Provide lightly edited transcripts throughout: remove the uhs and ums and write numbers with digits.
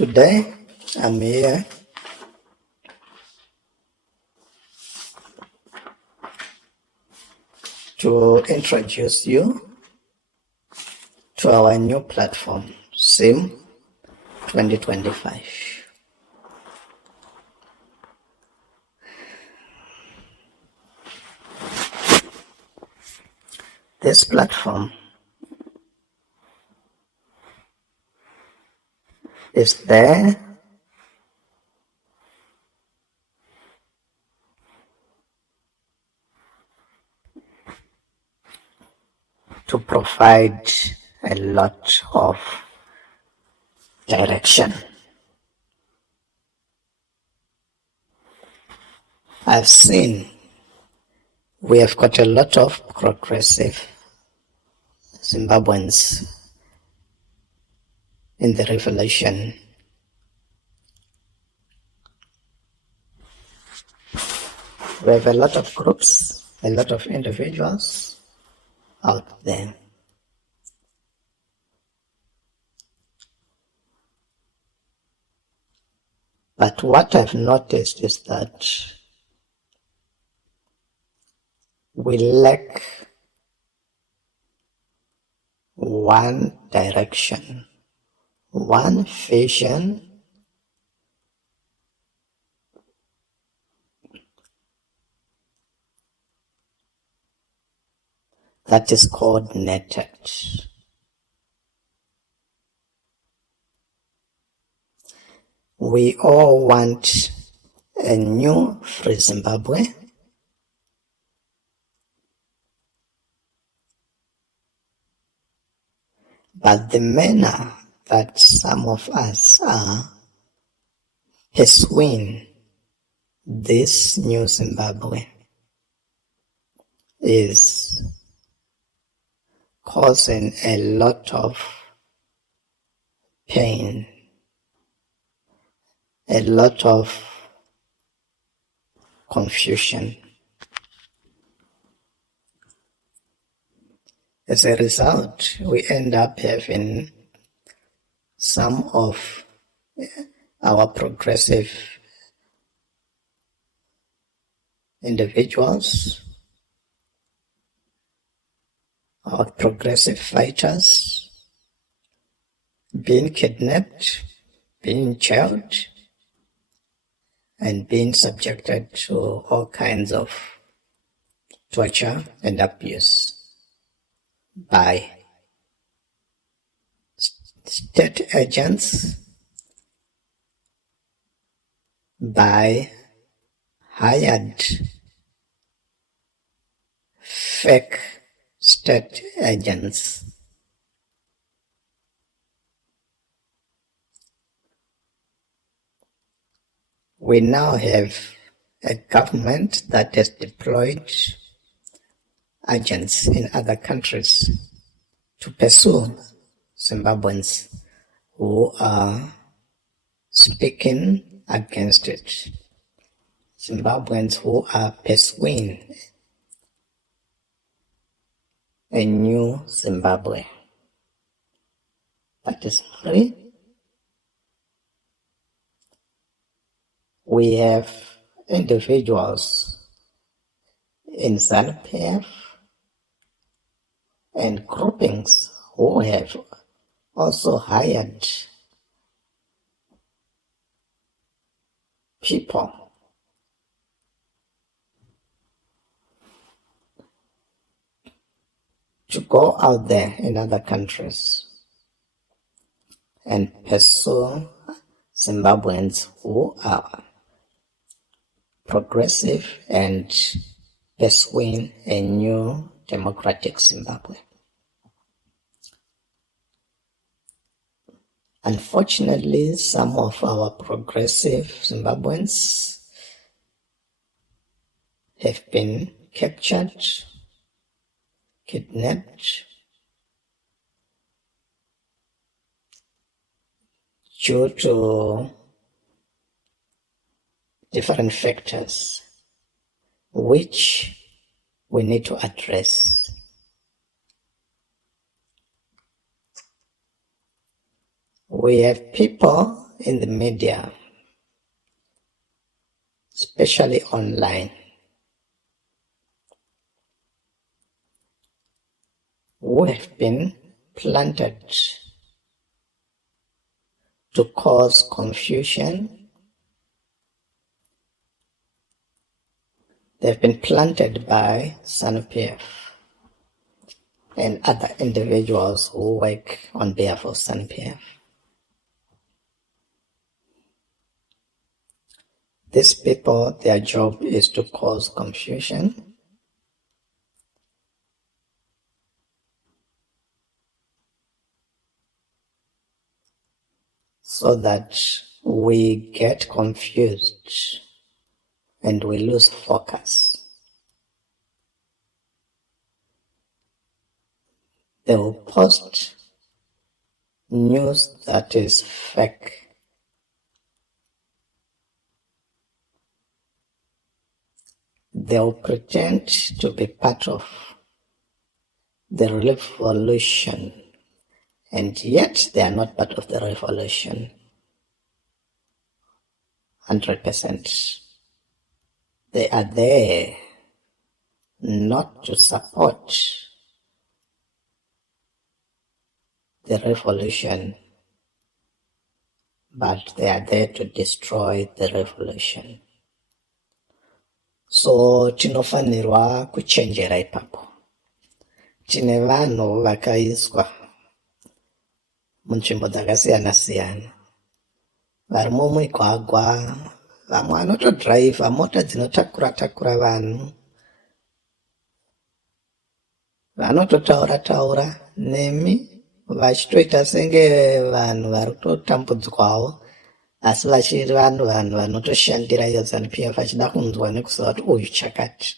Today I'm here to introduce you to our new platform, Zim2025. This platform is there to provide a lot of direction. I've seen we have got a lot of progressive Zimbabweans in the revolution. We have a lot of groups, a lot of individuals out there. But what I've noticed is that we lack one direction, one vision, that is coordinated. We all want a new free Zimbabwe, but the manner that some of us are pursuing this new Zimbabwe is causing a lot of pain, a lot of confusion. As a result, we end up having some of our progressive individuals, our progressive fighters being kidnapped, being jailed, and being subjected to all kinds of torture and abuse by state agents, by hired fake state agents. We now have a government that has deployed agents in other countries to pursue Zimbabweans who are speaking against it. Zimbabweans who are pursuing a new Zimbabwe that is free. We have individuals in ZANU-PF and groupings who have also hired people to go out there in other countries and pursue Zimbabweans who are progressive and pursuing a new democratic Zimbabwe. Unfortunately, some of our progressive Zimbabweans have been captured, kidnapped, due to different factors which we need to address. We have people in the media, especially online, who have been planted to cause confusion. They've been planted by SANU-PF and other individuals who work on behalf of SANU-PF. These people, their job is to cause confusion, so that we get confused and we lose focus. They will post news that is fake. They will pretend to be part of the revolution, and yet they are not part of the revolution. 100%. They are there not to support the revolution, but they are there to destroy the revolution. So tinofanirwa kuchenjera ipapo. Tine vanhu vakaiswa munzvimbo dzakasiyana-siyana, vari mumigwagwa, vamwe vanotodhiraivha mota dzinotakura vanhu, vanototaura nemi vachitoita senge vanhu vari kutotambudzwawo, asi vachiri vanhu vanotoshandira iyo ZANU-PF vachida kunzwa nekuziva kuti uyu chakati.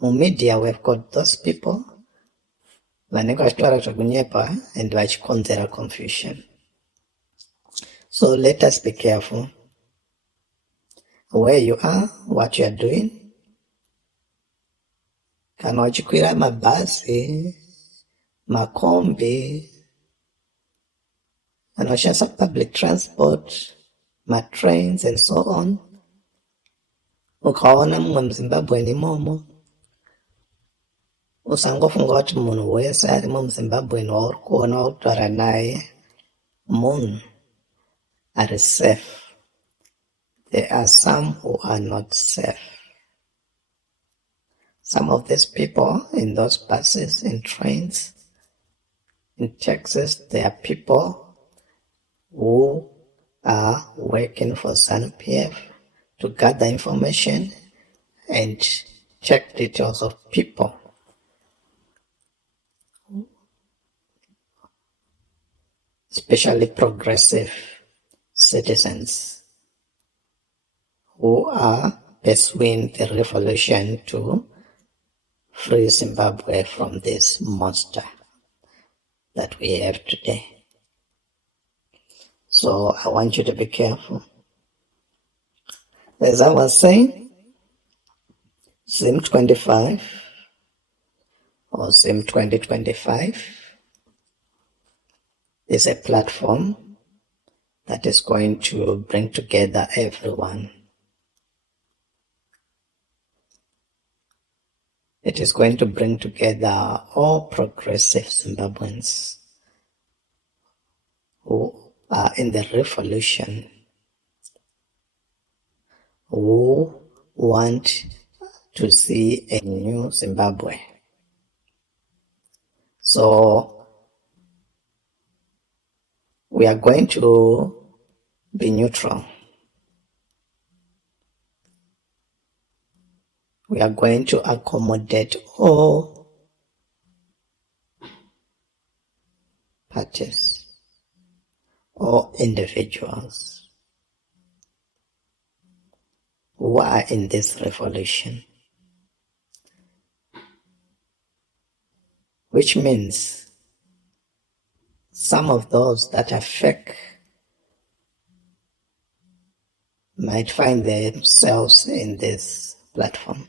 Mumedia we have got those people vanenge vachitaura zvekunyepa and vachikonzera confusion. So let us be careful where you are, what you are doing. Kana uchikwira mabhazi, makombi, kana uchishandisa public transport, trains and so on, ukaona mumwe muZimbabwe imomo, usangofunga kuti munhu wese ari muZimbabwe wauri kuona wauri kutaura naye munhu are safe. There are some who are not safe. Some of these people in those buses, in trains, in taxis, they are people who are working for ZANU-PF to gather information and check details of people. Especially progressive citizens who are pursuing the revolution to free Zimbabwe from this monster that we have today. So I want you to be careful. As I was saying, Zim2025 or Zim2025 is a platform that is going to bring together everyone. It is going to bring together all progressive Zimbabweans who are in the revolution, who want to see a new Zimbabwe. So we are going to be neutral. We are going to accommodate all parties, all individuals who are in this revolution. Which means some of those that are fake might find themselves in this platform.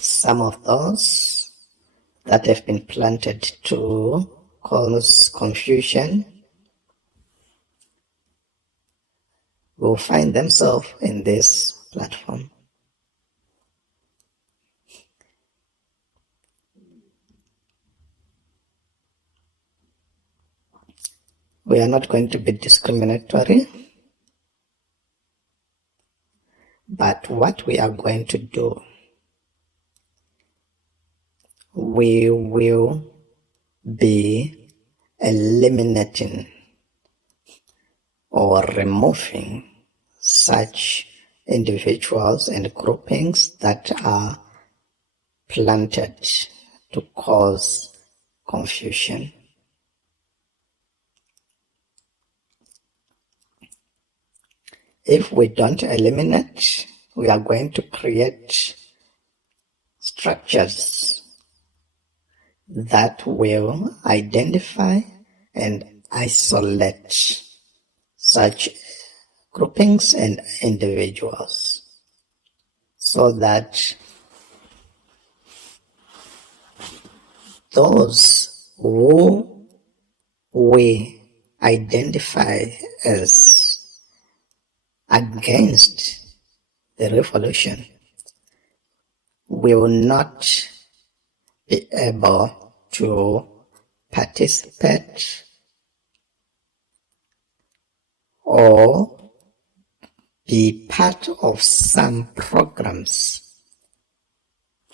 Some of those that have been planted to cause confusion will find themselves in this platform. We are not going to be discriminatory, but what we are going to do, we will be eliminating or removing such individuals and groupings that are planted to cause confusion. If we don't eliminate, we are going to create structures that will identify and isolate such groupings and individuals, so that those who we identify as against the revolution will not be able to participate or be part of some programs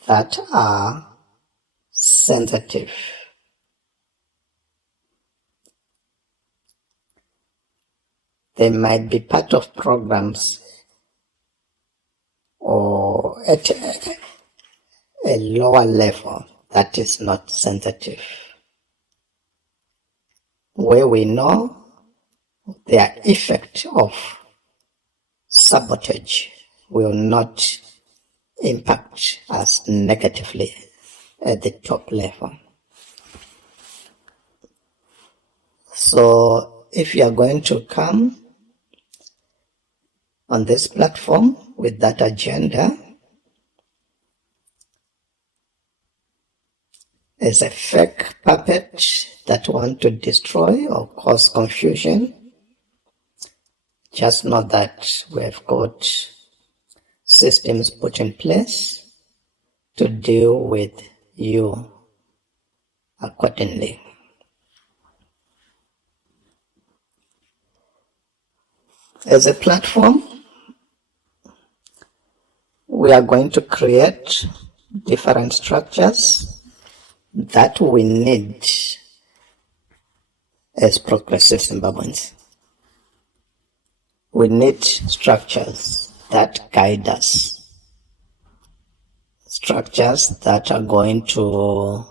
that are sensitive. They might be part of programs or at a lower level that is not sensitive, where we know their effect of sabotage will not impact us negatively at the top level. So if you are going to come on this platform with that agenda as a fake puppet that want to destroy or cause confusion, just know that we have got systems put in place to deal with you accordingly. As a platform, we are going to create different structures that we need as progressive Zimbabweans. We need structures that guide us, structures that are going to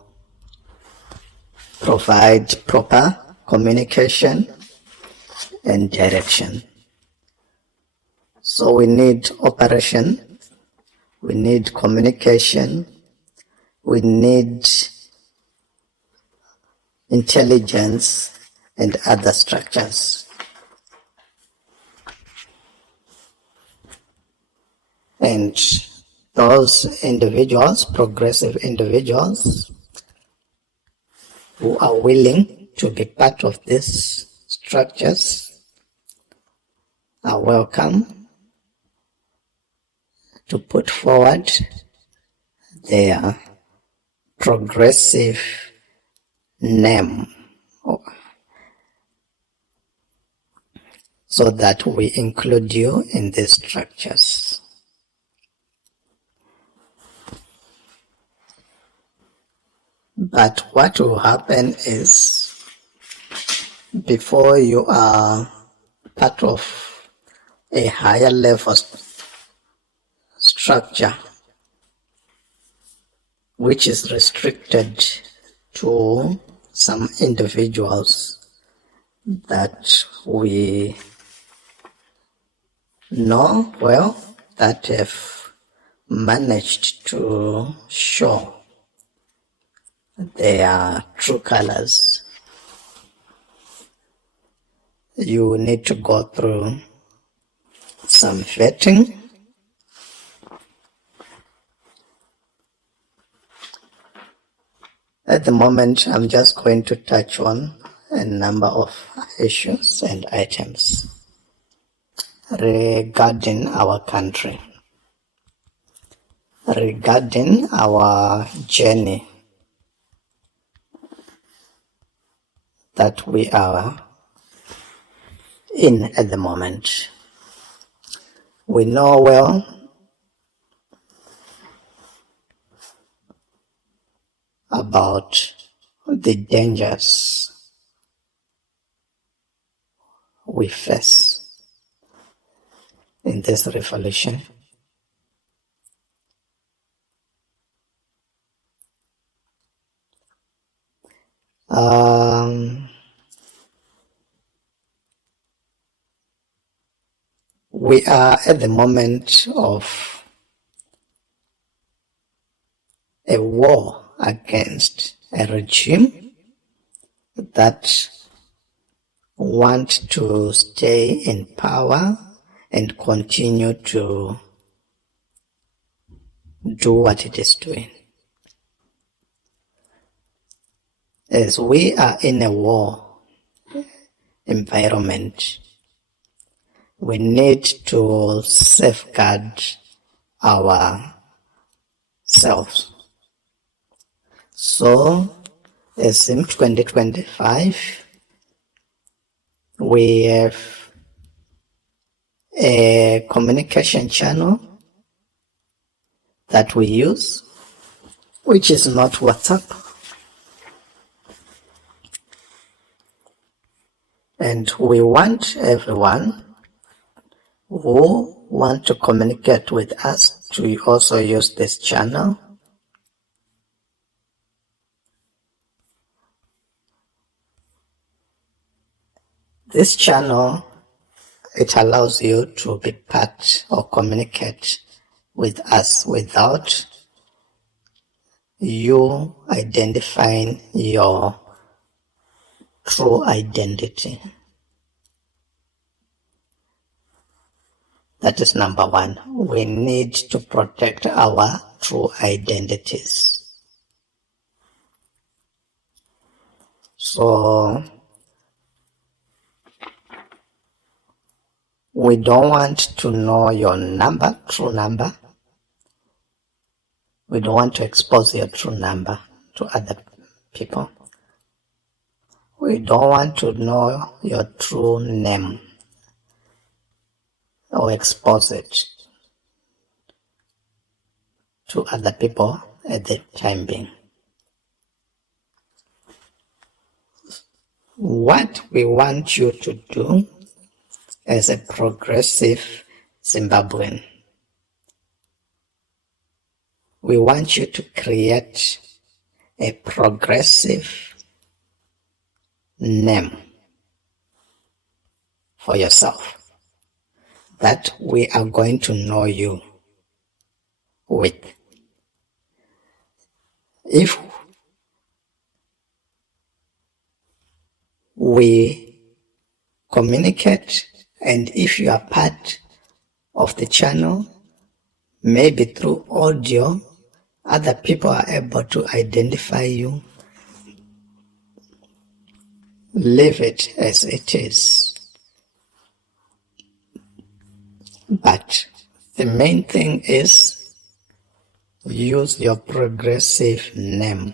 provide proper communication and direction. So we need operation, we need communication, we need intelligence and other structures. And those individuals, progressive individuals, who are willing to be part of these structures are welcome to put forward their progressive name so that we include you in these structures. But what will happen is, before you are part of a higher level structure, which is restricted to some individuals that we know well, that have managed to show their true colors, you need to go through some vetting At the moment, I'm just going to touch on a number of issues and items regarding our country, regarding our journey that we are in at the moment. We know well about the dangers we face in this revolution. We are at the moment of a war against a regime that want to stay in power and continue to do what it is doing. As we are in a war environment, we need to safeguard ourselves. So, as Zim2025, we have a communication channel that we use, which is not WhatsApp. And we want everyone who want to communicate with us to also use this channel. This channel, it allows you to be part or communicate with us without you identifying your true identity. That is number one. We need to protect our true identities. So, we don't want to know your number, true number. We don't want to expose your true number to other people. We don't want to know your true name or expose it to other people at the time being. What we want you to do as a progressive Zimbabwean, we want you to create a progressive name for yourself that we are going to know you with. If we communicate and if you are part of the channel, maybe through audio, other people are able to identify you, leave it as it is. But the main thing is use your progressive name.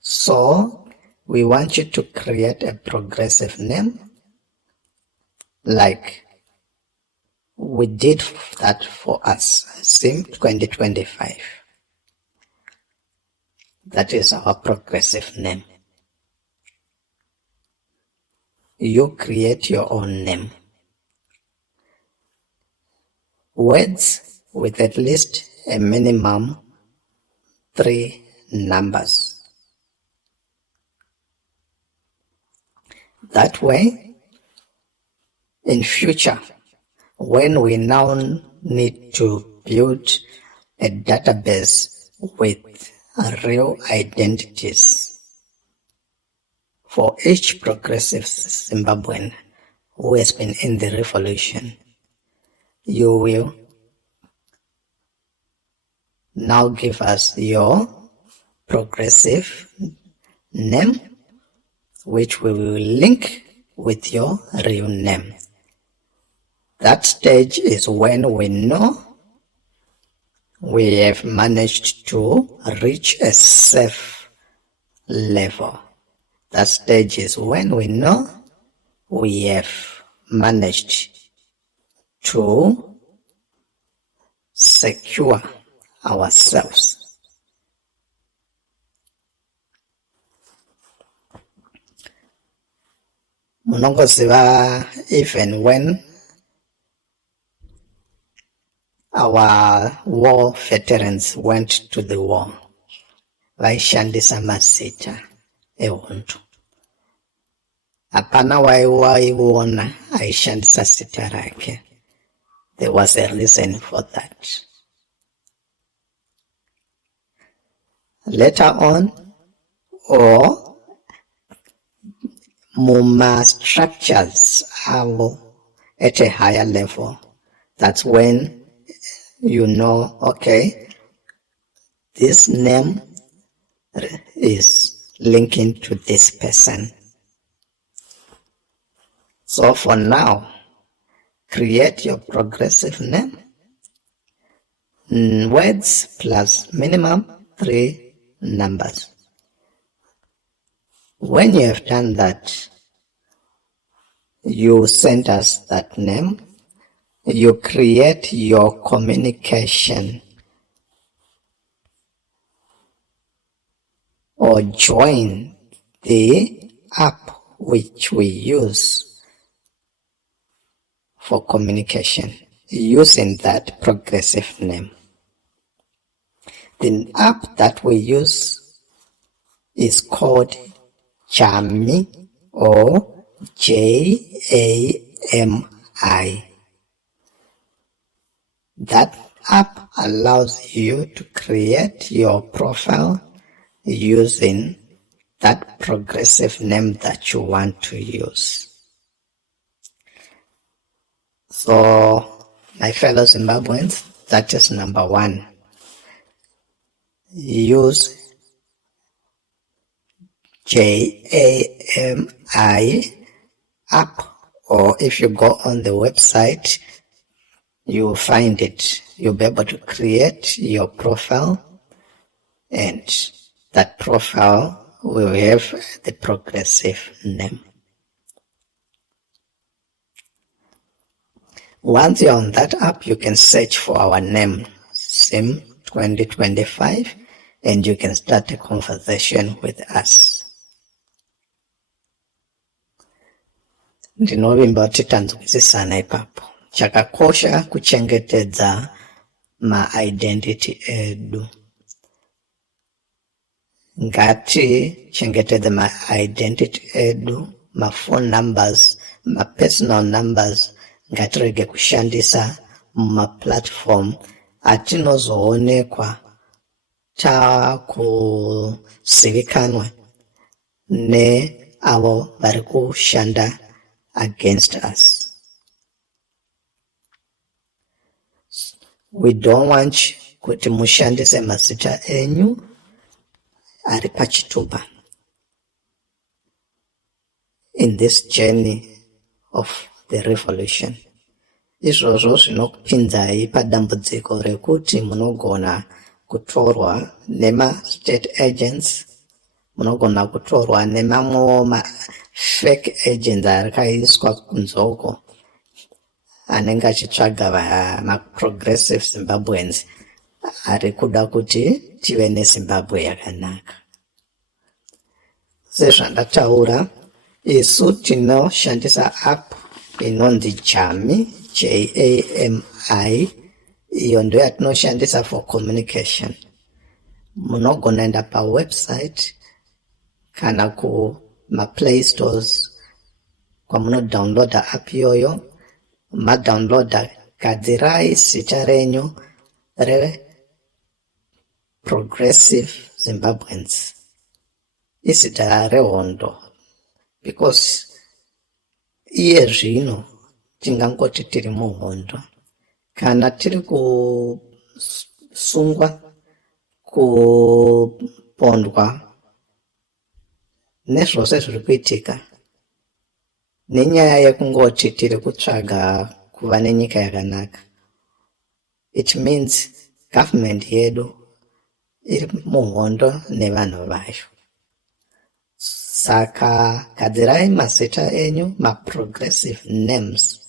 So we want you to create a progressive name like we did that for us, Zim2025. That is our progressive name. You create your own name. Words with at least a minimum 3 numbers. That way, in future, when we now need to build a database with real identities for each progressive Zimbabwean who has been in the revolution, you will now give us your progressive name, which we will link with your real name. That stage is when we know we have managed to reach a safe level. That stage is when we know we have managed to secure ourselves. Munongoziva, even when our war veterans went to the war, vaishandisa mazita ehuntu. Hapana waiwaiona aishandisa zita rake. There was a reason for that. Later on, or muma structures are at a higher level. That's when you know, okay, this name is linking to this person. So for now, create your progressive name, words plus minimum 3 numbers. When you have done that, you send us that name, you create your communication or join the app which we use for communication using that progressive name. The app that we use is called Jami or Jami. That app allows you to create your profile using that progressive name that you want to use. So, my fellow Zimbabweans, that is number 1. Use Jami app, or if you go on the website, you will find it. You'll be able to create your profile, and that profile will have the progressive name. Once you're on that app, you can search for our name, Zim2025, and you can start a conversation with us. Ndinovimba kuti tanzwisisana ipapo. Chakakosha kuchengetedza ma-identity edu. Ngati chengetedza ma-identity edu, ma-phone numbers, ma-personal numbers, ngatirege kushandisa ma-platform atinozoonekwa takuzivikanwa ne avo vari kushanda against us. We don't want kuti mushandise mazita enyu ari pachitupa in this journey of the revolution. Izvozvo zvinopinzai padambudziko rekuti munogona kutorwa nema-state agents, munogona kutorwa nemamwe fake agents arikaiswa kunzoko anenge achitsvaga ma-progressive Zimbabweans ari kuda kuti tive neZimbabwe yakanaka. Sezvandataura, isu tinoshandisa app inonzi Jami, Jami. Iyo ndo yatinoshandisa for communication. Munogona enda pa website kana ku ma play stores kwa muno downloada app yoyo, ma downloada kadzirai zita renyu re Progressive Zimbabweans. Izita rehondo, because iye zvino tingangoti tiri muhondo. Kana tiri kusungwa, kupondwa nezvose zviri kuitika nenyaya yekungoti tiri kutsvaga kuva nenyika yakanaka. It means government yedu iri muhondo nevanhu vayo. Saka gadzirai mazita enyu ma-progressive names.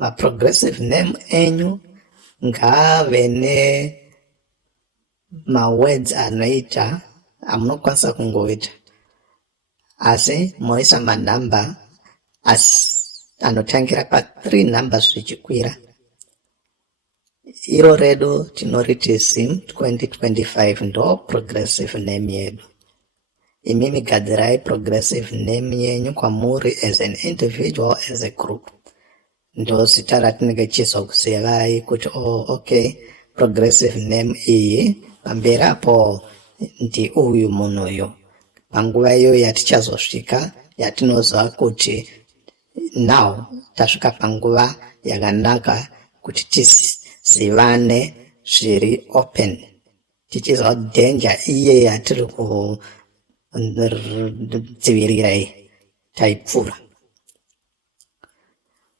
Ma-progressive name enyu ngaave ma-words anoita amunokwanisa kungoita, asi moisa manhamba anotangira pa3 numbers zvichikwira. Iro redu tinoriti Zim2025 ndo progressive name yedu. Imimi gadzirai progressive name yenyu kwamuri as an individual, as a group. Ndo zita ratinenge chizokuzivai kuti okay, progressive name iyi pamberi apo ndi uyu munhu uyu. Panguva iyo yatichazosvika yatinoziva kuti now tasvika panguva yakanaka kuti tizivane zviri open, tichiziva danger iye yatiri kudzivirirei taipfuura.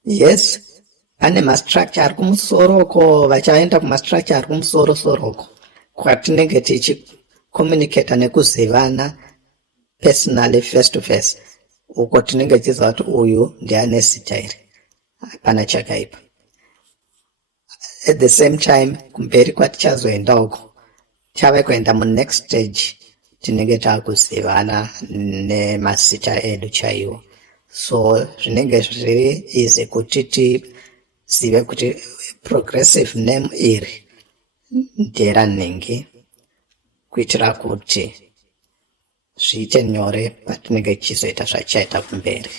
Yes, pane mastructure ari kumusoroko, vachaenda kumastructure ari kumusoroko kwatinenge tichicommunicata nekuzivana personally, face to face, uko tinenge tichiziva kuti uyu ndiane zita iri, hapana chakaipa. At the same time, kumberi kwatichazoenda uko chave kuenda next stage, tinenge taakuzivana nemazita edu chaiwo. So zvinenge zviri easy kuti tizive kuti progressive name iri nderanhingi, kuitira kuti zviite nyore patinenge tichizoita zvachaita kumberi.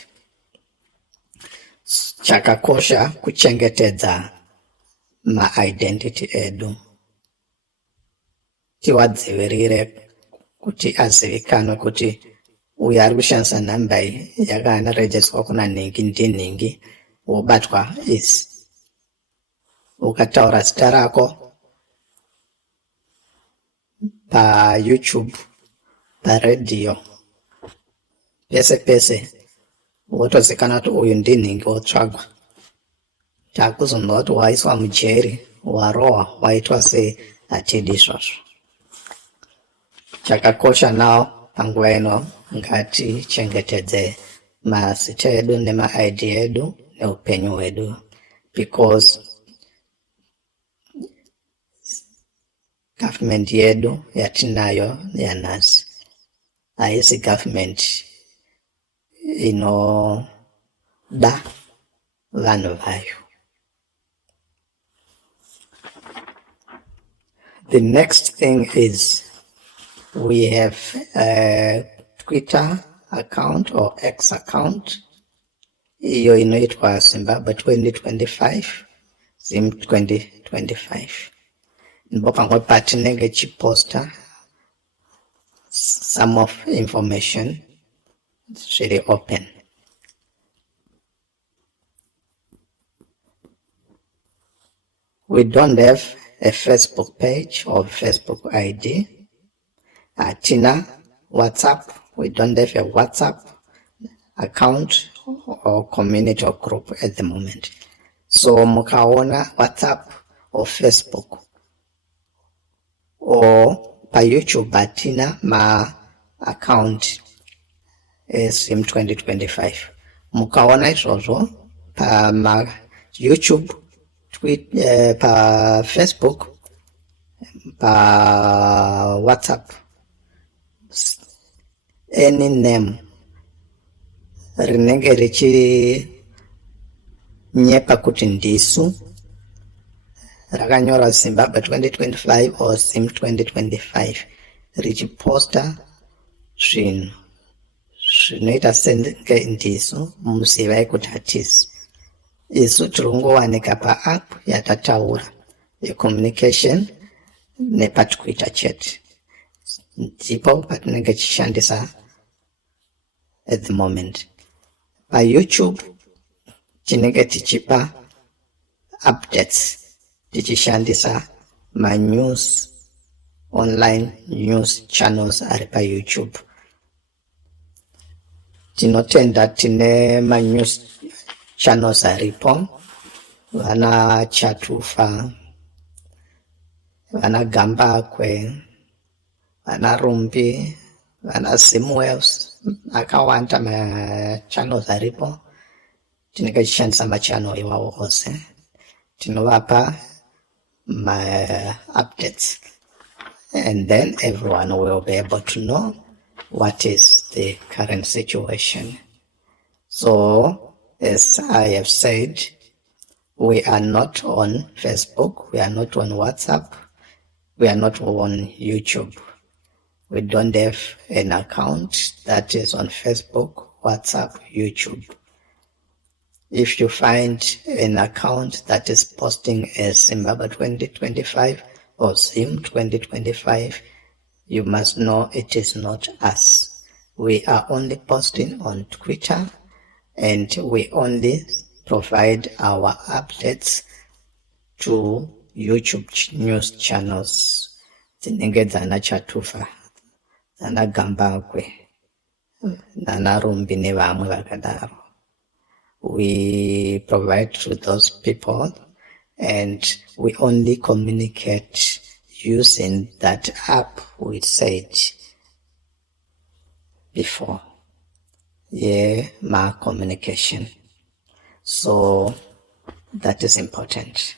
Chakakosha kuchengetedza ma-identity edu, tiwadzivirire kuti azivikanwe kuti uyu ari kushandisa nhamba iyi yakanarejeswa kuna nhingi ndinhingi, wobatwa izi. Ukataura zita rako paYouTube, paredhiyo, pese pese wotozikana kuti uyu ndinhingi wotsvagwa. Takuzonzwa kuti waiswa mujeri, warohwa, waitwa sei, hatidi izvozvo. Chakakosha nawo panguva ino ngatichengetedze mazita edu nema-ID edu neupenyu hwedu, because government yedu yatinayo yanhasi haisi government inoda vanhu vayo. The next thing is we have a Twitter account or X account. Iyo inoitwa Zimbabwe 2025, Zim2025. Ndipo pamwe patinenge chiposta some of information zviri open. We don't have a Facebook page or Facebook ID. Hatina WhatsApp. We don't have a WhatsApp account or community or group at the moment. So mukaona WhatsApp or Facebook or by YouTube hatina ma account is Zim2025. Mukaona izvozvo pa ma YouTube, pa Facebook, pa WhatsApp, any name rinenge richinyepa kuti ndisu, rakanyora Zimbabwe 2025 or Zim2025, richiposta zvinhu zvinoita senge ndisu, muzivai kuti hatisi. Isu tirongowanika pa-app yatataura ye-communication nepa-Twitter chat. Ndipo patinenge tichishandisa at the moment. Pa-YouTube tinenge tichipa updates, tichishandisa ma-news online news channels ari paYouTube. Tinotenda tine ma-news channels aripo, vana Chatufa, vana Gambakwe, vana Rumbi, vana Zim2025 akawanda ma-channels aripo. Tinenge tichishandisa machannel iwawo ose, tinovapa ma-updates, and then everyone will be able to know what is the current situation. So, as I have said, we are not on Facebook, we are not on WhatsApp, we are not on YouTube. We don't have an account that is on Facebook, WhatsApp, YouTube. If you find an account that is posting as Zimbabwe 2025 or Zim 2025, you must know it is not us. We are only posting on Twitter, and we only provide our updates to YouTube news channels. Dzinenge dzana Chatufa, dzana Gambakwe, nana Rumbi nevamwe vakadaro. We provide to those people, and we only communicate using that app we said before. Yeah, my communication. So that is important.